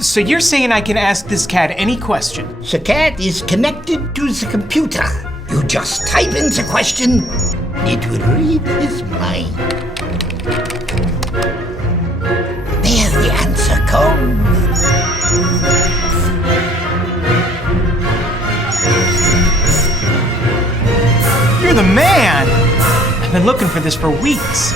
So you're saying I can ask this cat any question? The cat is connected to the computer. You just type in the question, it will read his mind. There the answer comes. You're the man! I've been looking for this for weeks.